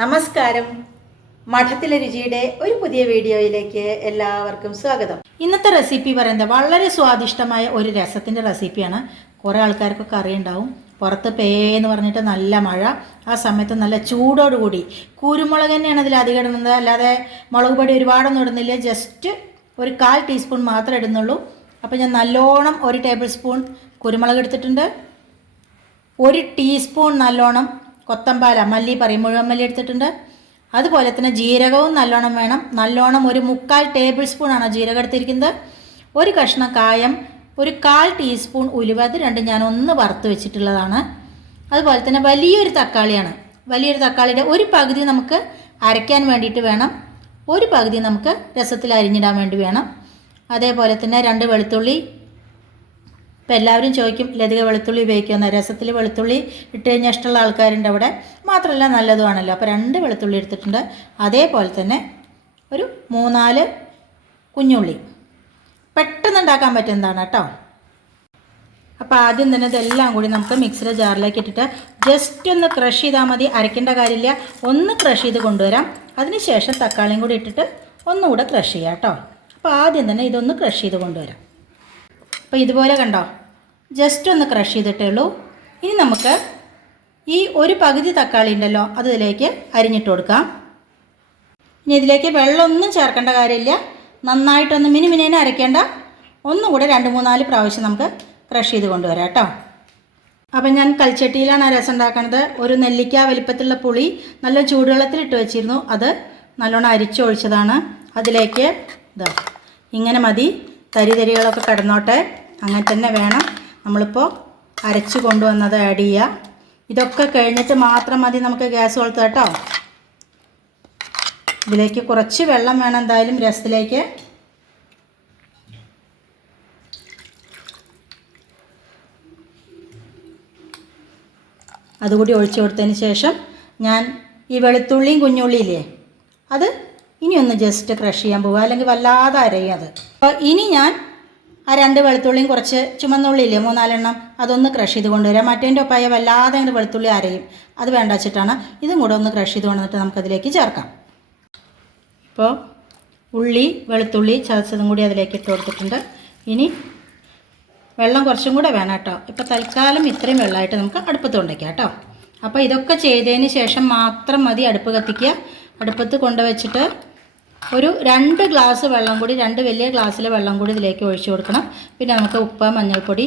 നമസ്കാരം. മഠത്തിലെ രുചിയുടെ ഒരു പുതിയ വീഡിയോയിലേക്ക് എല്ലാവർക്കും സ്വാഗതം. ഇന്നത്തെ റെസിപ്പി പറയുന്നത് വളരെ സ്വാദിഷ്ടമായ ഒരു രസത്തിൻ്റെ റെസിപ്പിയാണ്. കുറേ ആൾക്കാർക്കൊക്കെ അറിയുണ്ടാവും. പുറത്ത് പേന്ന് പറഞ്ഞിട്ട് നല്ല മഴ, ആ സമയത്ത് നല്ല ചൂടോടുകൂടി കുരുമുളക് തന്നെയാണ് അതിൽ അധികം ഇടുന്നത്. അല്ലാതെ മുളക് പൊടി ഒരുപാടൊന്നും ഇടുന്നില്ല, ജസ്റ്റ് ഒരു 1/4 ടീസ്പൂൺ മാത്രമേ ഇടുന്നുള്ളൂ. അപ്പോൾ ഞാൻ നല്ലോണം 1 ടേബിൾ സ്പൂൺ കുരുമുളക് എടുത്തിട്ടുണ്ട്. 1 ടീസ്പൂൺ നല്ലോണം കൊത്തമ്പാല മല്ലി പറയും, മുഴുവൻ മല്ലി എടുത്തിട്ടുണ്ട്. അതുപോലെ തന്നെ ജീരകവും നല്ലോണം വേണം. നല്ലോണം ഒരു 3/4 ടേബിൾ സ്പൂണാണ് ജീരകം എടുത്തിരിക്കുന്നത്. ഒരു കഷ്ണം കായം, ഒരു 1/4 ടീസ്പൂൺ ഉലുവ, അത് രണ്ടും ഞാൻ ഒന്ന് വറുത്ത് വെച്ചിട്ടുള്ളതാണ്. അതുപോലെ തന്നെ വലിയൊരു തക്കാളിയാണ്. വലിയൊരു തക്കാളിയുടെ ഒരു പകുതി നമുക്ക് അരയ്ക്കാൻ വേണ്ടിയിട്ട് വേണം, ഒരു പകുതി നമുക്ക് രസത്തിൽ അരിഞ്ഞിടാൻ വേണ്ടി വേണം. അതേപോലെ തന്നെ 2 വെളുത്തുള്ളി. ഇപ്പോൾ എല്ലാവരും ചോദിക്കും ലതിക വെളുത്തുള്ളി ഉപയോഗിക്കുന്ന, രസത്തിൽ വെളുത്തുള്ളി ഇട്ട് കഴിഞ്ഞാൽ ഇഷ്ടമുള്ള ആൾക്കാരുണ്ട് അവിടെ, മാത്രമല്ല നല്ലതുമാണല്ലോ. അപ്പോൾ 2 വെളുത്തുള്ളി എടുത്തിട്ടുണ്ട്. അതേപോലെ തന്നെ ഒരു 3-4 കുഞ്ഞുള്ളി. പെട്ടെന്ന് ഉണ്ടാക്കാൻ പറ്റുന്നതാണ് കേട്ടോ. അപ്പോൾ ആദ്യം തന്നെ ഇതെല്ലാം കൂടി നമുക്ക് മിക്സിയുടെ ജാറിലേക്ക് ഇട്ടിട്ട് ജസ്റ്റ് ഒന്ന് ക്രഷ് ചെയ്താൽ മതി, അരയ്ക്കേണ്ട കാര്യമില്ല. ഒന്ന് ക്രഷ് ചെയ്ത് കൊണ്ടുവരാം. അതിനുശേഷം തക്കാളിയും കൂടി ഇട്ടിട്ട് ഒന്നുകൂടെ ക്രഷ് ചെയ്യാം കേട്ടോ. അപ്പോൾ ആദ്യം തന്നെ ഇതൊന്ന് ക്രഷ് ചെയ്ത് കൊണ്ടുവരാം. അപ്പോൾ ഇതുപോലെ കണ്ടോ, ജസ്റ്റ് ഒന്ന് ക്രഷ് ചെയ്തിട്ടേ ഉള്ളൂ. ഇനി നമുക്ക് ഈ ഒരു പകുതി തക്കാളി ഉണ്ടല്ലോ, അത് ഇതിലേക്ക് അരിഞ്ഞിട്ട് കൊടുക്കാം. ഇനി ഇതിലേക്ക് വെള്ളമൊന്നും ചേർക്കേണ്ട കാര്യമില്ല, നന്നായിട്ടൊന്ന് മിനിമിനേനെ അരയ്ക്കേണ്ട. ഒന്നുകൂടെ 2-3-4 പ്രാവശ്യം നമുക്ക് ക്രഷ് ചെയ്ത് കൊണ്ടുവരാം കേട്ടോ. അപ്പം ഞാൻ കൽച്ചട്ടിയിലാണ് ആ രസം ഉണ്ടാക്കുന്നത്. ഒരു നെല്ലിക്ക വലിപ്പത്തിലുള്ള പുളി നല്ല ചൂടുവെള്ളത്തിലിട്ട് വെച്ചിരുന്നു, അത് നല്ലോണം അരിച്ചൊഴിച്ചതാണ്. അതിലേക്ക് ഇതാ ഇങ്ങനെ മതി, തരികളൊക്കെ കിടന്നോട്ടെ, അങ്ങനെ തന്നെ വേണം. നമ്മളിപ്പോൾ അരച്ച് കൊണ്ടുവന്നത് ആഡ് ചെയ്യുക. ഇതൊക്കെ കഴിഞ്ഞിട്ട് മാത്രം മതി നമുക്ക് ഗ്യാസ് കൊളുത്തുക കേട്ടോ. ഇതിലേക്ക് കുറച്ച് വെള്ളം വേണം എന്തായാലും രസത്തിലേക്ക്. അതുകൂടി ഒഴിച്ചു കൊടുത്തതിന് ശേഷം ഞാൻ ഈ വെളുത്തുള്ളിയും കുഞ്ഞുള്ളിയില്ലേ, അത് ഇനി ഒന്ന് ജസ്റ്റ് ക്രഷ് ചെയ്യാൻ പോവുക, അല്ലെങ്കിൽ വല്ലാതെ അരയും അത്. അപ്പോൾ ഇനി ഞാൻ ആ 2 വെളുത്തുള്ളിയും കുറച്ച് ചുമന്നുള്ളിയില്ലേ 3-4 അതൊന്ന് ക്രഷ് ചെയ്ത് കൊണ്ടുവരാം. മറ്റേൻ്റെ ഒപ്പായ വല്ലാതെ അങ്ങനെ വെളുത്തുള്ളി അരയും, അത് വേണ്ട വെച്ചിട്ടാണ്. ഇതും കൂടെ ഒന്ന് ക്രഷ് ചെയ്ത് കൊണ്ടുവന്നിട്ട് നമുക്കതിലേക്ക് ചേർക്കാം. ഇപ്പോൾ ഉള്ളി വെളുത്തുള്ളി ചതച്ചതും കൂടി അതിലേക്ക് ഇട്ട് കൊടുത്തിട്ടുണ്ട്. ഇനി വെള്ളം കുറച്ചും കൂടെ വേണം കേട്ടോ. ഇപ്പോൾ തൽക്കാലം ഇത്രയും വെള്ളമായിട്ട് നമുക്ക് അടുപ്പത്ത് കൊണ്ടുവയ്ക്കാം കേട്ടോ. അപ്പോൾ ഇതൊക്കെ ചെയ്തതിന് ശേഷം മാത്രം മതി അടുപ്പ് കത്തിക്കുക. അടുപ്പത്ത് കൊണ്ടുവച്ചിട്ട് ഒരു 2 ഗ്ലാസ് വെള്ളം കൂടി, 2 വലിയ ഗ്ലാസ്സിലെ വെള്ളം കൂടി ഇതിലേക്ക് ഒഴിച്ചു കൊടുക്കണം. പിന്നെ നമുക്ക് ഉപ്പ്, മഞ്ഞൾപ്പൊടി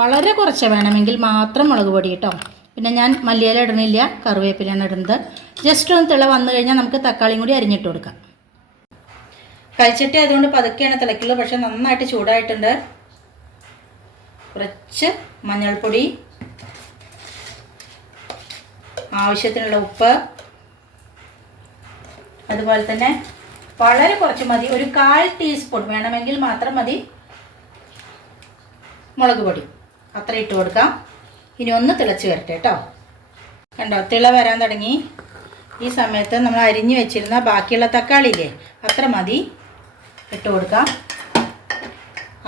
വളരെ കുറച്ച് വേണമെങ്കിൽ മാത്രം മുളക് പൊടി കേട്ടോ. പിന്നെ ഞാൻ മല്ലിയില ഇടണില്ല, കറിവേപ്പിലാണ് ഇടുന്നത്. ജസ്റ്റ് ഒന്ന് തിള വന്നു കഴിഞ്ഞാൽ നമുക്ക് തക്കാളിയും കൂടി അരിഞ്ഞിട്ട് കൊടുക്കാം. കഴിച്ചിട്ട് അതുകൊണ്ട് പതുക്കെയാണ് തിളയ്ക്കുള്ളൂ, പക്ഷെ നന്നായിട്ട് ചൂടായിട്ടുണ്ട്. കുറച്ച് മഞ്ഞൾപ്പൊടി, ആവശ്യത്തിനുള്ള ഉപ്പ്, അതുപോലെ തന്നെ വളരെ കുറച്ച് മതി, ഒരു 1/4 ടീസ്പൂൺ വേണമെങ്കിൽ മാത്രം മതി മുളക് പൊടി, അത്ര ഇട്ട് കൊടുക്കാം. ഇനി ഒന്ന് തിളച്ച് വരട്ടെ കേട്ടോ. കണ്ടോ, തിള വരാൻ തുടങ്ങി. ഈ സമയത്ത് നമ്മൾ അരിഞ്ഞു വെച്ചിരുന്ന ബാക്കിയുള്ള തക്കാളിയില്ലേ, അത്ര മതി ഇട്ട് കൊടുക്കാം.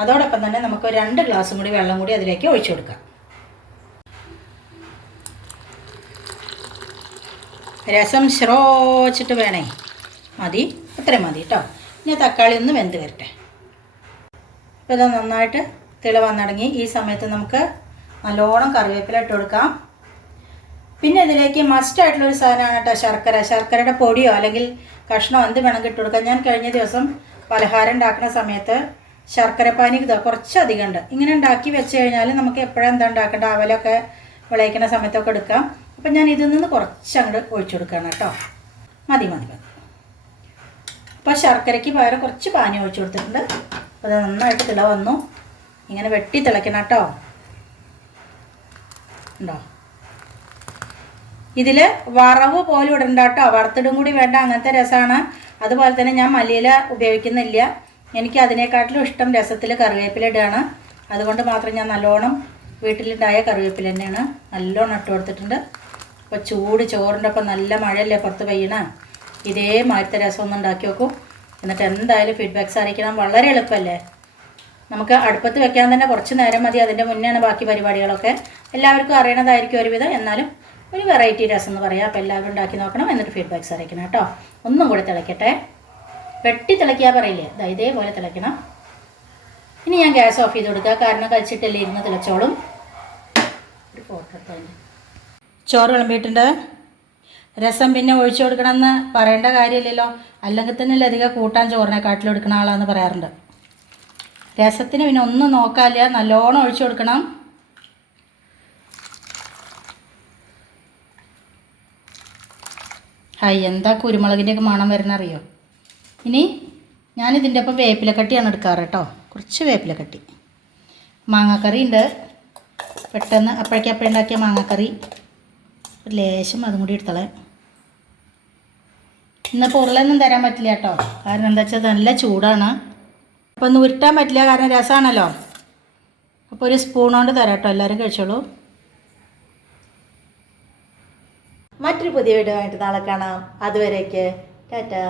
അതോടൊപ്പം തന്നെ നമുക്ക് 2 ഗ്ലാസും കൂടി വെള്ളം കൂടി അതിലേക്ക് ഒഴിച്ചു കൊടുക്കാം. രസം ശ്രോച്ചിട്ട് വേണേ, മതി, അത്രയും മതി കേട്ടോ. ഇനി തക്കാളി ഒന്ന് വെന്ത് വരട്ടെ. ഇപ്പോൾ ഇത് നന്നായിട്ട് തിള വന്നടങ്ങി. ഈ സമയത്ത് നമുക്ക് നല്ലോണം കറിവേപ്പില ഇട്ട് കൊടുക്കാം. പിന്നെ ഇതിലേക്ക് മസ്റ്റായിട്ടുള്ളൊരു സാധനമാണ് കേട്ടോ, ശർക്കര. ശർക്കരയുടെ പൊടിയോ അല്ലെങ്കിൽ കഷ്ണമോ എന്ത് വേണമെങ്കിൽ ഇട്ട് കൊടുക്കാം. ഞാൻ കഴിഞ്ഞ ദിവസം പലഹാരം ഉണ്ടാക്കുന്ന സമയത്ത് ശർക്കരപ്പാനി കുറച്ചധികം ഉണ്ട്. ഇങ്ങനെ ഉണ്ടാക്കി വെച്ച് കഴിഞ്ഞാൽ നമുക്ക് എപ്പോഴും എന്താ ഉണ്ടാക്കേണ്ട, അവലൊക്കെ വിളയിക്കുന്ന സമയത്തൊക്കെ എടുക്കാം. അപ്പം ഞാൻ ഇതിൽ നിന്ന് കുറച്ച് അങ്ങോട്ട് ഒഴിച്ചു കൊടുക്കുകയാണ് കേട്ടോ. മതി മതി മതി. അപ്പോൾ ശർക്കരയ്ക്ക് പകരം കുറച്ച് പാനി ഒഴിച്ചു കൊടുത്തിട്ടുണ്ട്. അപ്പോൾ അത് നന്നായിട്ട് തിള വന്നു. ഇങ്ങനെ വെട്ടി തിളയ്ക്കണം കേട്ടോ. ഉണ്ടോ, ഇതിൽ വറവ് പോലും ഇടണ്ട കേട്ടോ, വറുത്തിടും കൂടി വേണ്ട, അങ്ങനത്തെ രസമാണ്. അതുപോലെ തന്നെ ഞാൻ മല്ലിയില ഉപയോഗിക്കുന്നില്ല, എനിക്ക് അതിനേക്കാട്ടിലും ഇഷ്ടം രസത്തിൽ കറിവേപ്പില ഇടുകയാണ്. അതുകൊണ്ട് മാത്രം ഞാൻ നല്ലോണം വീട്ടിലുണ്ടായ കറിവേപ്പില തന്നെയാണ് നല്ലോണം ഇട്ട് കൊടുത്തിട്ടുണ്ട്. അപ്പോൾ ചൂട് ചോറിൻ്റെ ഒപ്പം നല്ല മഴയല്ലേ പുറത്ത് പെയ്യണ, ഇതേ മാറ്റത്തെ രസം ഒന്ന് ഉണ്ടാക്കി നോക്കും. എന്നിട്ട് എന്തായാലും ഫീഡ്ബാക്ക്സ് അറിയിക്കണം. വളരെ എളുപ്പമല്ലേ, നമുക്ക് അടുപ്പത്ത് വെക്കാൻ തന്നെ കുറച്ച് നേരം മതി. അതിൻ്റെ മുന്നെയാണ് ബാക്കി പരിപാടികളൊക്കെ. എല്ലാവർക്കും അറിയണതായിരിക്കും ഒരുവിധം, എന്നാലും ഒരു വെറൈറ്റി രസം എന്ന് പറയാം. അപ്പോൾ എല്ലാവരും ഉണ്ടാക്കി നോക്കണം, എന്നിട്ട് ഫീഡ്ബാക്ക്സ് അറിയിക്കണം കേട്ടോ. ഒന്നും കൂടെ തിളയ്ക്കട്ടെ. വെട്ടി തിളയ്ക്കാൻ പറയില്ലേ, ഇതേപോലെ തിളയ്ക്കണം. ഇനി ഞാൻ ഗ്യാസ് ഓഫ് ചെയ്ത് കൊടുക്കുക, കാരണം കഴിച്ചിട്ടല്ലേ ഇരുന്ന് തിളച്ചോളും. ഒരു ഫോട്ടോ എടുത്തതിൻ്റെ ചോറ് വിളമ്പിയിട്ടുണ്ട്. രസം പിന്നെ ഒഴിച്ചു കൊടുക്കണമെന്ന് പറയേണ്ട കാര്യമില്ലല്ലോ, അല്ലെങ്കിൽ തന്നെ ലതിക കൂട്ടാൻ ചോറിനെക്കാട്ടിലും എടുക്കുന്ന ആളാന്ന് പറയാറുണ്ട്. രസത്തിന് പിന്നെ ഒന്നും നോക്കാനില്ല, നല്ലോണം ഒഴിച്ചു കൊടുക്കണം. ഹായ്, എന്താ കുരുമുളകിൻ്റെയൊക്കെ മണം വരുന്നറിയോ. ഇനി ഞാനിതിൻ്റെ ഒപ്പം വേപ്പിലക്കട്ടിയാണ് എടുക്കാറ് കേട്ടോ, കുറച്ച് വേപ്പിലക്കട്ടി. മാങ്ങാക്കറി ഉണ്ട്, പെട്ടെന്ന് അപ്പോഴേക്കപ്പോഴുണ്ടാക്കിയ മാങ്ങാക്കറി. ഒരു ലേശം അതും കൂടി എടുത്തോളെ. ഇന്നിപ്പോൾ ഉരുളൊന്നും തരാൻ പറ്റില്ല കേട്ടോ, കാരണം എന്താ വെച്ചാൽ നല്ല ചൂടാണ്. അപ്പോൾ ഒന്ന് ഉരുട്ടാൻ പറ്റില്ല, കാരണം രസമാണല്ലോ. അപ്പോൾ ഒരു സ്പൂൺ കൊണ്ട് തരാം കേട്ടോ, എല്ലാവരും കഴിച്ചോളൂ. മറ്റൊരു പുതിയ വീഡിയോ ആയിട്ട് നാളെ കാണാം. അതുവരേക്ക് ടാറ്റാ.